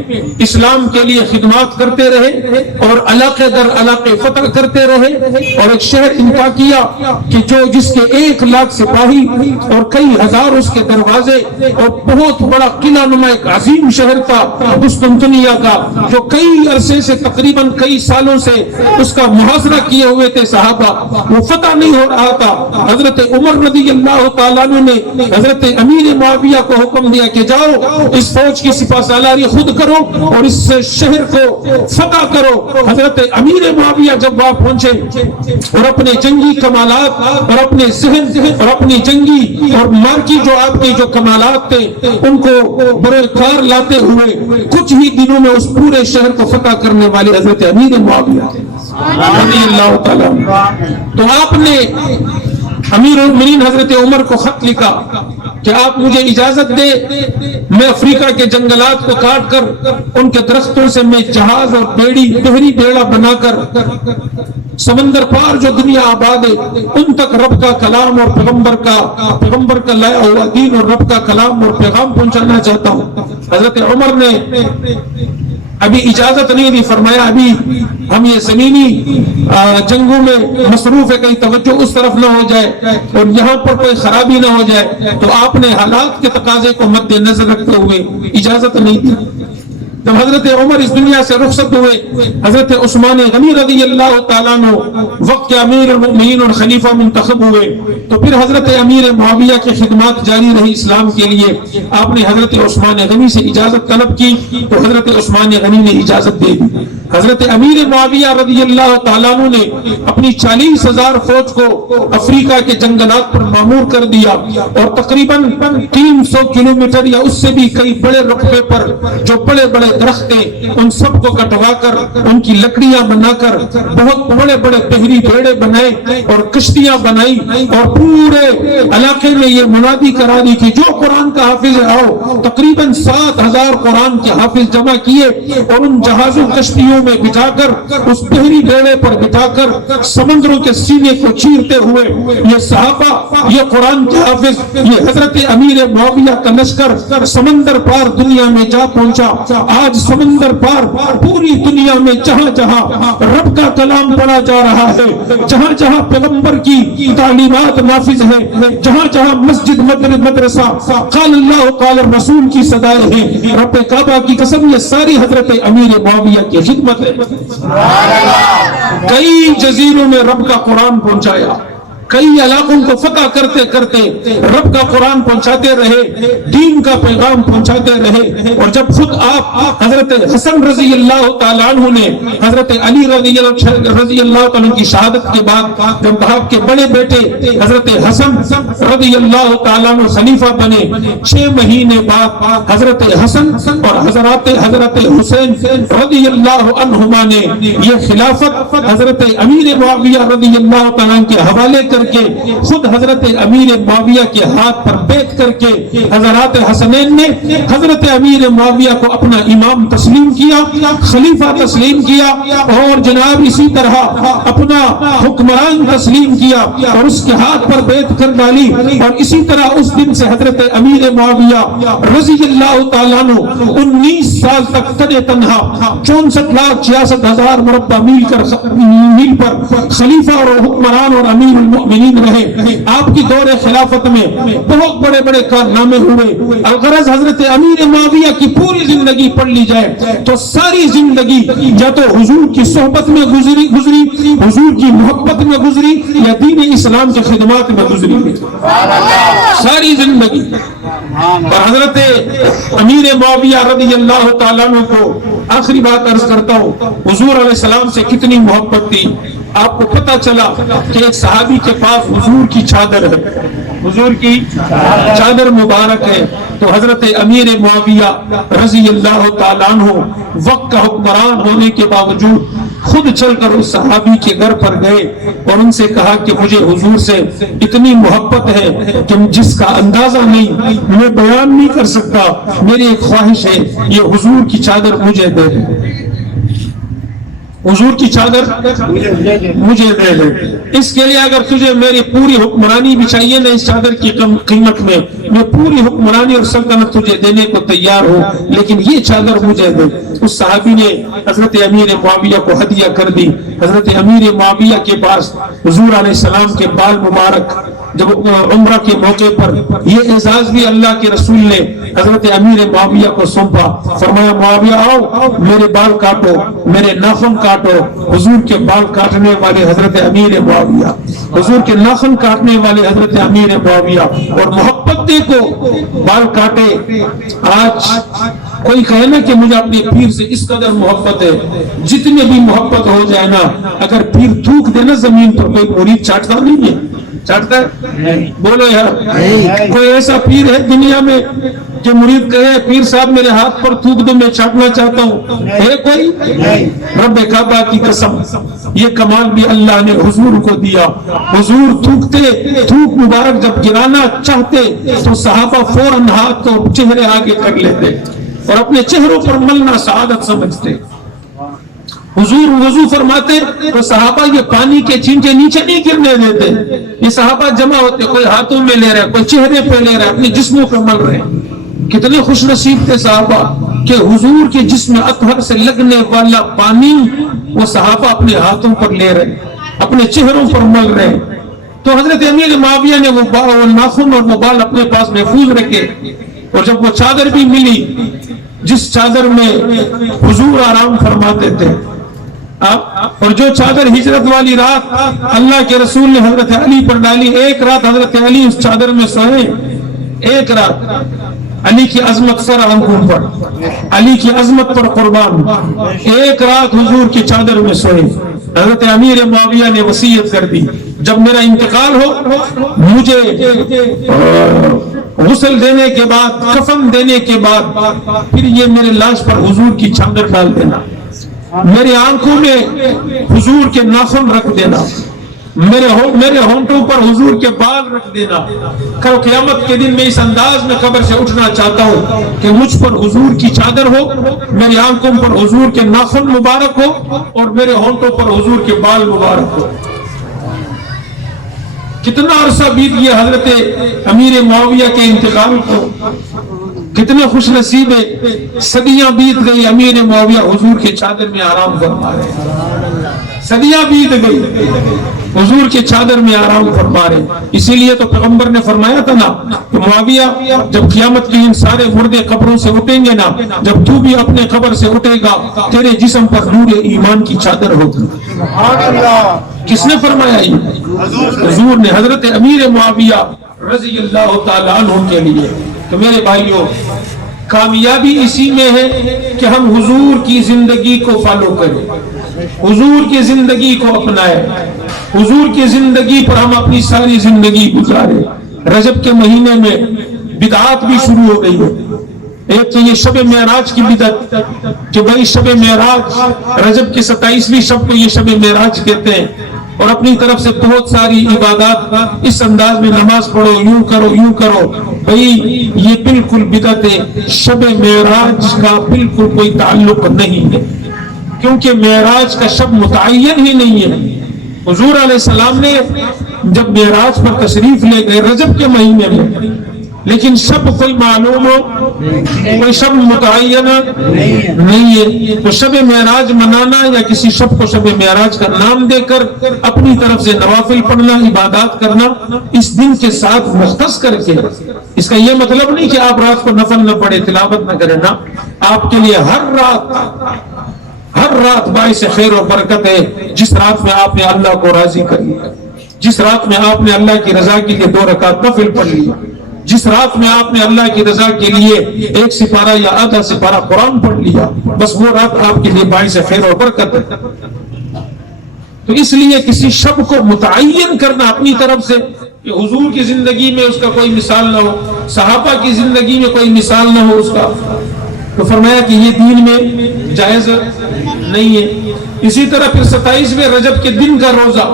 اسلام کے لیے خدمات کرتے رہے اور علاقے در علاقے فتح کرتے رہے اور ایک شہر انتہا کیا کہ جو جس کے 1,00,000 سپاہی اور کئی ہزار اس کے دروازے اور بہت بڑا قلعہ نما ایک عظیم شہر تھا قسطنطنیہ کا، جو کئی عرصے سے تقریباً کئی سالوں سے اس کا محاصرہ کیے ہوئے تھے صحابہ، وہ فتح نہیں ہو رہا تھا. حضرت عمر رضی اللہ تعالیٰ عنہ نے حضرت امیر معاویہ کو حکم دیا کہ جاؤ اس فوج کی سپہ سالاری خود کرو اور اس شہر کو فتح کرو. حضرت امیر معاویہ جب وہاں پہنچے اور اپنے جنگی کمالات اور اپنے ذہن اور اپنی جنگی اور مارکی جو آپ کے جو کمالات تھے ان کو برے کار لاتے ہوئے کچھ ہی دنوں میں اس پورے شہر کو فتح کرنے والے حضرت امیر معاویہ تھے رضی اللہ تعالیٰ. تو آپ نے امیر المؤمنین حضرت عمر کو خط لکھا کہ آپ مجھے اجازت دے میں افریقہ کے جنگلات کو کاٹ کر ان کے درختوں سے میں جہاز اور بحری بیڑا بنا کر سمندر پار جو دنیا آباد ہے ان تک رب کا کلام اور پیغمبر کا لایا ہوا دین اور رب کا کلام اور پیغام پہنچانا چاہتا ہوں. حضرت عمر نے ابھی اجازت نہیں دی، فرمایا ابھی ہم یہ زمینی جنگوں میں مصروف ہے، کہیں توجہ اس طرف نہ ہو جائے اور یہاں پر کوئی خرابی نہ ہو جائے. تو آپ نے حالات کے تقاضے کو مد نظر رکھتے ہوئے اجازت نہیں دی. جب حضرت عمر اس دنیا سے رخصت ہوئے، حضرت عثمان غنی رضی اللہ تعالیٰ عنہ وقت کے امیر المؤمنین اور خلیفہ منتخب ہوئے تو پھر حضرت امیر معاویہ کی خدمات جاری رہی اسلام کے لیے. آپ نے حضرت عثمان غنی سے اجازت طلب کی تو حضرت عثمان غنی نے اجازت دے دی. حضرت امیر معاویہ رضی اللہ تعالیٰ عنہ نے اپنی 40,000 فوج کو افریقہ کے جنگلات پر معمور کر دیا اور تقریباً 300 کلومیٹر یا اس سے بھی کئی بڑے رقبے پر جو بڑے بڑے درخت تھے ان سب کو کٹوا کر ان کی لکڑیاں بنا کر بہت بڑے بڑے بحری بیڑے بنائے اور کشتیاں بنائی اور پورے علاقے میں یہ منادی کرا دی کہ جو قرآن کا حافظ آؤ. تقریباً 7,000 قرآن کے حافظ جمع کیے اور ان جہازوں کشتیوں میں بٹھا کر اس بحری بیڑے پر بٹھا کر سمندروں کے سینے کو چیرتے ہوئے یہ صحابہ، یہ قرآن کے حافظ، یہ حضرت امیر معاویہ کا لشکر سمندر پار دنیا میں جا پہنچا. آج سمندر پار پوری دنیا میں جہاں جہاں رب کا کلام پڑھا جا رہا ہے، جہاں جہاں پیغمبر کی تعلیمات نافذ ہیں، جہاں جہاں مسجد مدرسہ قال اللہ قال رسول کی صدائیں ہیں، رب کعبہ کی قسم یہ ساری حضرت امیر معاویہ کی خدمت ہے۔ کئی جزیروں میں رب کا قرآن پہنچایا، کئی علاقوں کو فتح کرتے کرتے رب کا قرآن پہنچاتے رہے، دین کا پیغام پہنچاتے رہے۔ اور جب خود آپ حضرت حسن رضی اللہ تعالیٰ عنہ نے حضرت علی رضی اللہ تعالیٰ کی شہادت کے بعد جب آپ کے بڑے بیٹے حضرت حسن رضی اللہ تعالیٰ عنہ خلیفہ بنے، 6 مہینے بعد حضرت حسن اور حضرت حسین رضی اللہ عنہما نے یہ خلافت حضرت امیر معاویہ رضی اللہ تعالیٰ کے حوالے کر کے خود حضرت امیر معاویہ کے ہاتھ پر بیٹھ کر کے حضرات حسنین نے حضرت امیر معاویہ کو اپنا امام تسلیم کیا، خلیفہ تسلیم کیا، اور جناب اسی طرح اپنا حکمران تسلیم کیا اور اس کے ہاتھ پر بیٹھ کر ڈالی۔ اور اسی طرح اس دن سے حضرت امیر معاویہ رضی اللہ تعالیٰ عنہ 19 سال تک تنے تنہا 64,66,000 مربع میل پر خلیفہ اور حکمران اور امیر المؤمنین رہے۔ آپ کی دور خلافت میں بہت بڑے بڑے کارنامے ہوئے۔ الغرض حضرت امیر معاویہ کی پوری زندگی پڑھ لی جائے تو ساری زندگی یا تو حضور کی صحبت میں گزری، حضور کی محبت میں گزری، یا دین اسلام کی خدمات میں گزری، ساری زندگی۔ اور حضرت امیر معاویہ رضی اللہ تعالیٰ عنہ کو آخری بات عرض کرتا ہوں، حضور علیہ السلام سے کتنی محبت تھی۔ آپ کو پتہ چلا کہ ایک صحابی کے پاس حضور کی چادر ہے، حضور کی چادر مبارک ہے، تو حضرت امیر معاویہ رضی اللہ تعالیٰ عنہ وقت کا حکمران ہونے کے باوجود خود چل کر اس صحابی کے گھر پر گئے اور ان سے کہا کہ مجھے حضور سے اتنی محبت ہے کہ جس کا اندازہ نہیں، میں بیان نہیں کر سکتا، میری ایک خواہش ہے یہ حضور کی چادر مجھے دے دے، حضور کی چادر مجھے دے دے۔ اس کے لیے اگر تجھے میری پوری حکمرانی بھی چاہیے نا اس چادر کی قیمت میں پوری حکمرانی اور سلطنت تجھے دینے کو تیار ہوں، لیکن یہ چادر مجھے دے۔ اس صحابی نے حضرت امیر معاویہ کو ہدیہ کر دی۔ حضرت امیر معاویہ کے پاس حضور علیہ السلام کے بال مبارک جب عمرہ کے موقع پر یہ اعزاز بھی اللہ کے رسول نے حضرت امیر معاویہ کو سونپا، فرمایا معاویہ آؤ میرے بال کاٹو، میرے ناخن کاٹو۔ حضور کے بال کاٹنے والے حضرت امیر معاویہ، حضور کے ناخن کاٹنے والے حضرت امیر معاویہ، اور محبت دیکھو بال کاٹے۔ آج کوئی کہے نا کہ مجھے اپنے پیر سے اس قدر محبت ہے، جتنے بھی محبت ہو جائے نا، اگر پیر تھوک دے نا زمین پر کوئی مرید چاٹتا نہیں ہے، چاٹتا ہے؟ بولو یار، کوئی ایسا پیر ہے دنیا میں کہ مرید کہے پیر صاحب میرے ہاتھ پر تھوک دو میں چاٹنا چاہتا ہوں؟ ہے کوئی؟ رب کعبہ کی قسم یہ کمال بھی اللہ نے حضور کو دیا۔ حضور تھوکتے، تھوک مبارک جب گرانا چاہتے تو صحابہ فوراً ہاتھ کو چہرے آگے کر لیتے اور اپنے چہروں پر ملنا سعادت سمجھتے۔ حضور وضو فرماتے تو صحابہ یہ پانی کے چینٹے نیچے نہیں گرنے دیتے، یہ صحابہ جمع ہوتے، کوئی ہاتھوں میں لے رہا ہے، کوئی چہرے پہ لے رہا ہے، اپنے جسموں پہ مل رہے ہیں۔ کتنے خوش نصیب تھے صحابہ کہ حضور کے جسم اطہر سے لگنے والا پانی وہ صحابہ اپنے ہاتھوں پر لے رہے، اپنے چہروں پر مل رہے۔ تو حضرت امیر معاویہ نے وہ ناخن اور وہ بال اپنے پاس محفوظ رکھے، اور جب وہ چادر بھی ملی جس چادر میں حضور آرام فرماتے تھے، اور جو چادر ہجرت والی رات اللہ کے رسول نے حضرت علی پر ڈالی، ایک رات حضرت علی اس چادر میں سوئے، ایک رات علی کی عظمت سر آنکھوں پر، علی کی عظمت پر قربان، ایک رات حضور کی چادر میں سوئے۔ حضرت امیر معاویہ نے وصیت کر دی جب میرا انتقال ہو مجھے غسل دینے کے بعد، کفن دینے کے بعد پھر یہ میرے لاش پر حضور کی چادر ڈال دینا، میری آنکھوں میں حضور کے ناخن رکھ دینا، میرے ہونٹوں پر حضور کے بال رکھ دینا۔ کل قیامت کے دن میں اس انداز میں قبر سے اٹھنا چاہتا ہوں کہ مجھ پر حضور کی چادر ہو، میری آنکھوں پر حضور کے ناخن مبارک ہو، اور میرے ہونٹوں پر حضور کے بال مبارک ہو۔ کتنا عرصہ بیت گیا حضرت امیر معاویہ کے انتقال کو، کتنے خوش نصیب ہیں، صدیاں بیت گئی، امیر معاویہ حضور کے چادر میں آرام فرما رہے ہیں، صدیاں بیت گئی، حضور کے چادر میں آرام فرما رہے ہیں۔ اسی لیے تو پیغمبر نے فرمایا تھا نا کہ معاویہ جب قیامت کے دن سارے مردے قبروں سے اٹھیں گے نا، جب تو بھی اپنے قبر سے اٹھے گا تیرے جسم پر نور ایمان کی چادر ہوگی۔ کس نے فرمایا یہ؟ حضور نے، حضرت امیر معاویہ رضی اللہ تعالیٰ عنہ کے لیے۔ تو میرے بھائیوں، کامیابی اسی میں ہے کہ ہم حضور کی زندگی کو فالو کریں، حضور کی زندگی کو اپنائیں، حضور کی زندگی پر ہم اپنی ساری زندگی گزاریں۔ رجب کے مہینے میں بدعات بھی شروع ہو گئی ہے۔ ایک تو یہ شب معراج کی بدعت کہ بھائی شب معراج، رجب کی 27ویں شب کو یہ شب معراج کہتے ہیں، اور اپنی طرف سے بہت ساری عبادات اس انداز میں، نماز پڑھو، یوں کرو یوں کرو۔ بھائی یہ بالکل بدعت ہے، شب معراج کا بالکل کوئی تعلق نہیں ہے، کیونکہ معراج کا شب متعین ہی نہیں ہے۔ حضور علیہ السلام نے جب معراج پر تشریف لے گئے رجب کے مہینے میں، لیکن شب کوئی معلوم ہو، کوئی شب متعین نہیں ہے۔ تو شب معراج منانا یا کسی شب کو شب معراج کا نام دے کر اپنی طرف سے نوافل پڑھنا، عبادات کرنا، اس دن کے ساتھ مختص کر کے، اس کا یہ مطلب نہیں کہ آپ رات کو نفل نہ پڑھے، تلاوت نہ کریں، نا، آپ کے لیے ہر رات باعث خیر و برکت ہے۔ جس رات میں آپ نے اللہ کو راضی کر لیا، جس رات میں آپ نے اللہ کی رضا کے لیے 2 رکعت نفل پڑھ لیا، جس رات میں آپ نے اللہ کی رضا کے لیے 1 سپارہ یا آدھا سپارہ قرآن پڑھ لیا، بس وہ رات آپ کے لیے باعث خیر و برکت ہے۔ تو اس لیے کسی شب کو متعین کرنا اپنی طرف سے کہ حضور کی زندگی میں اس کا کوئی مثال نہ ہو، صحابہ کی زندگی میں کوئی مثال نہ ہو اس کا، تو فرمایا کہ یہ دین میں جائز نہیں ہے۔ اسی طرح پھر 27ویں رجب کے دن کا روزہ،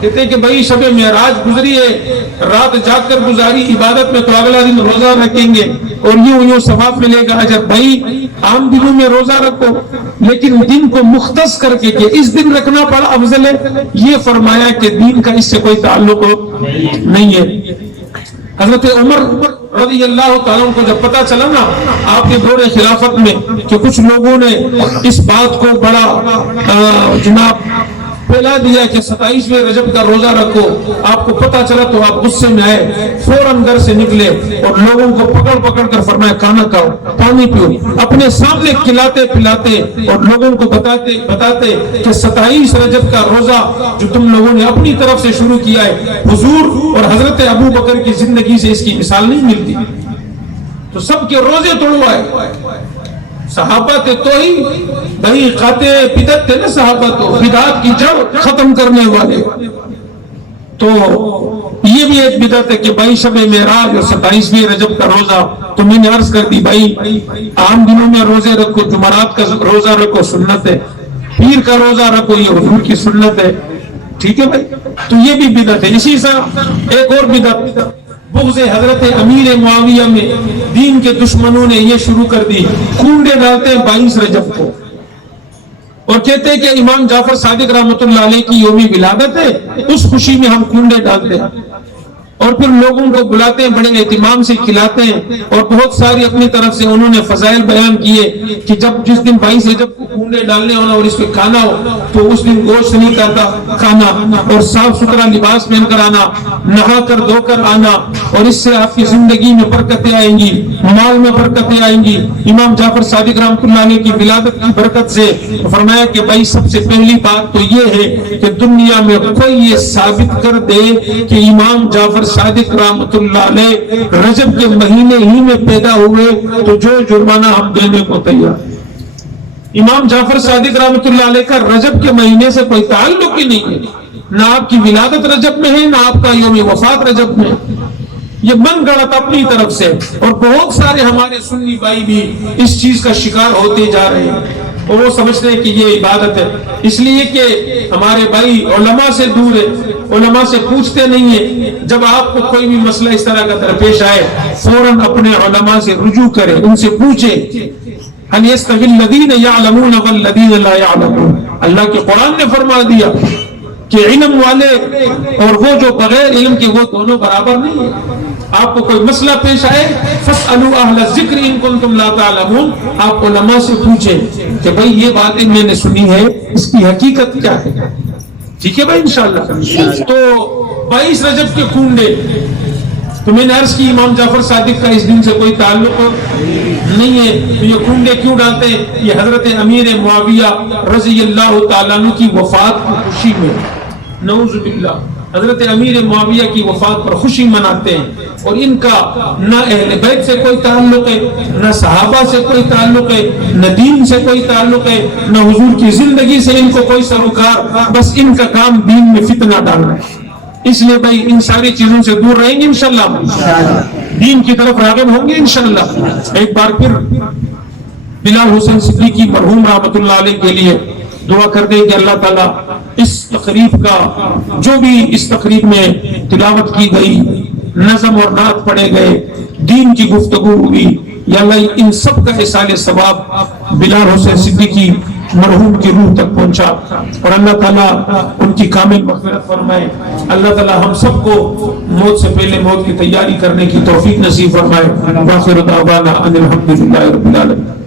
کہتے ہیں کہ بھائی شب معراج گزری ہے، رات جاگ کر گزاری عبادت میں، تو اگلا دن روزہ رکھیں گے اور یوں ثواب ملے گا، اجر۔ بھائی عام دنوں میں روزہ رکھو، لیکن دن کو مختص کر کے کہ اس دن رکھنا بڑا افضل ہے، یہ فرمایا کہ دین کا اس سے کوئی تعلق نہیں ہے۔ حضرت عمر رضی اللہ تعالیٰ کو جب پتا چلا نا آپ کے دور خلافت میں کہ کچھ لوگوں نے اس بات کو بڑا جناب پھیلا دیا کہ 27ویں رجب کا روزہ رکھو، آپ کو پتا چلا تو آپ غصے میں آئے، فوراً گھر سے نکلے اور لوگوں کو پکڑ کر فرمایا کھانا کھاؤ، پانی پیو، اپنے سامنے کھلاتے پلاتے اور لوگوں کو بتاتے کہ 27 رجب کا روزہ جو تم لوگوں نے اپنی طرف سے شروع کیا ہے، حضور اور حضرت ابو بکر کی زندگی سے اس کی مثال نہیں ملتی۔ تو سب کے روزے توڑوائے، صحابہ تھے تو ہی بھائی قاطع بدعت تھے نا، صحابہ تو بدعت کی جڑ ختم کرنے والے۔ تو یہ بھی ایک بدعت ہے کہ بھائی شب معراج اور 27ویں رجب کا روزہ، تو میں نے عرض کر دی بھای عام دنوں میں روزے رکھو، جمعرات کا روزہ رکھو سنت ہے، پیر کا روزہ رکھو یہ حضور کی سنت ہے، ٹھیک ہے بھائی۔ تو یہ بھی بدعت ہے۔ اسی طرح ایک اور بدعت، بغض حضرت امیر معاویہ میں دین کے دشمنوں نے یہ شروع کر دی، کونڈے ڈالتے ہیں 22 رجب کو اور کہتے ہیں کہ امام جعفر صادق رحمۃ اللہ علیہ کی یوم ولادت ہے، اس خوشی میں ہم کونڈے ڈالتے ہیں، اور پھر لوگوں کو بلاتے ہیں، بڑے اہتمام سے کھلاتے ہیں، اور بہت ساری اپنی طرف سے انہوں نے فضائل بیان کیے کہ جب جس دن 22 رجب کو کونڈے ڈالنے ہونا اور اس پہ کھانا ہو تو اس دن گوشت نہیں کرتا کھانا، اور صاف ستھرا لباس پہن کر آنا، نہا کر دھو کر آنا، اور اس سے آپ کی زندگی میں برکتیں آئیں گی، مال میں برکتیں آئیں گی۔ امام جعفر صادق رحمۃ اللہ علیہ کی ولادت کی برکت سے فرمایا کہ بھائی سب سے پہلی بات تو یہ ہے کہ دنیا میں کوئی یہ ثابت کر دے کہ امام جعفر صادق رحمۃ اللہ علیہ رجب کے مہینے ہی میں پیدا ہوئے تو جو جرمانہ ہم دینے کو تیار۔ امام جعفر صادق رحمۃ اللہ علیہ کا رجب کے مہینے سے کوئی تعلق ہی نہیں ہے، نہ آپ کی ولادت رجب میں ہے، نہ آپ کا یوم وفات رجب میں، یہ من گڑت اپنی طرف سے، اور بہت سارے ہمارے سنی بھائی بھی اس چیز کا شکار ہوتے جا رہے ہیں اور وہ سمجھتے ہیں کہ یہ عبادت ہے، اس لیے کہ ہمارے بھائی علماء سے دور ہے، علماء سے پوچھتے نہیں ہیں۔ جب آپ کو کوئی بھی مسئلہ اس طرح کا درپیش آئے فوراً اپنے علماء سے رجوع کریں، ان سے پوچھیں هل يستوي الذين يعلمون والذين لا يعلمون۔ اللہ کے قرآن نے فرما دیا کہ علم والے اور وہ جو بغیر علم کے وہ دونوں برابر نہیں ہیں۔ آپ کو کوئی مسئلہ پیش آئے فَاسْأَلُوا أَهْلَ الذِّكْرِ إِن كُنتُمْ لَا تَعْلَمُونَ، آپ علماء سے پوچھیں کہ بھئی یہ باتیں میں نے سنی ہے، اس کی حقیقت کیا ہے؟ ٹھیک ہے بھائی انشاءاللہ۔ تو 22 رجب کے کنڈے تو میں نے عرض کی امام جعفر صادق کا اس دن سے کوئی تعلق نہیں ہے، تو یہ کنڈے کیوں ڈالتے ہیں؟ یہ حضرت امیر معاویہ رضی اللہ تعالیٰ عنہ کی وفات کی خوشی میں، نعوذ باللہ، حضرت امیر معاویہ کی وفات پر خوشی مناتے ہیں، اور ان کا نہ اہل بیت سے کوئی تعلق ہے، نہ صحابہ سے کوئی تعلق ہے، نہ دین سے کوئی تعلق ہے، نہ حضور کی زندگی سے ان کو کوئی سروکار، بس ان کا کام دین میں فتنہ ڈالنا ہے۔ اس لیے بھائی ان ساری چیزوں سے دور رہیں گے انشاءاللہ، دین کی طرف راغب ہوں گے انشاءاللہ۔ ایک بار پھر بلال حسین صدیقی مرحوم رحمۃ اللہ علیہ کے لیے دعا کر دیں کہ اللہ تعالیٰ اس تقریب کا جو بھی اس تقریب میں تلاوت کی گئی، نظم اور نعت پڑھے گئے، دین کی گفتگو ہوئی، یا اللہ ان سب کا ایصال ثواب بلال حسین صدیقی مرحوم کی روح تک پہنچا، اور اللہ تعالیٰ ان کی کامل مغفرت فرمائے۔ اللہ تعالیٰ ہم سب کو موت سے پہلے موت کی تیاری کرنے کی توفیق نصیب فرمائے۔ وآخر دعوانا ان الحمدللہ رب العالمین۔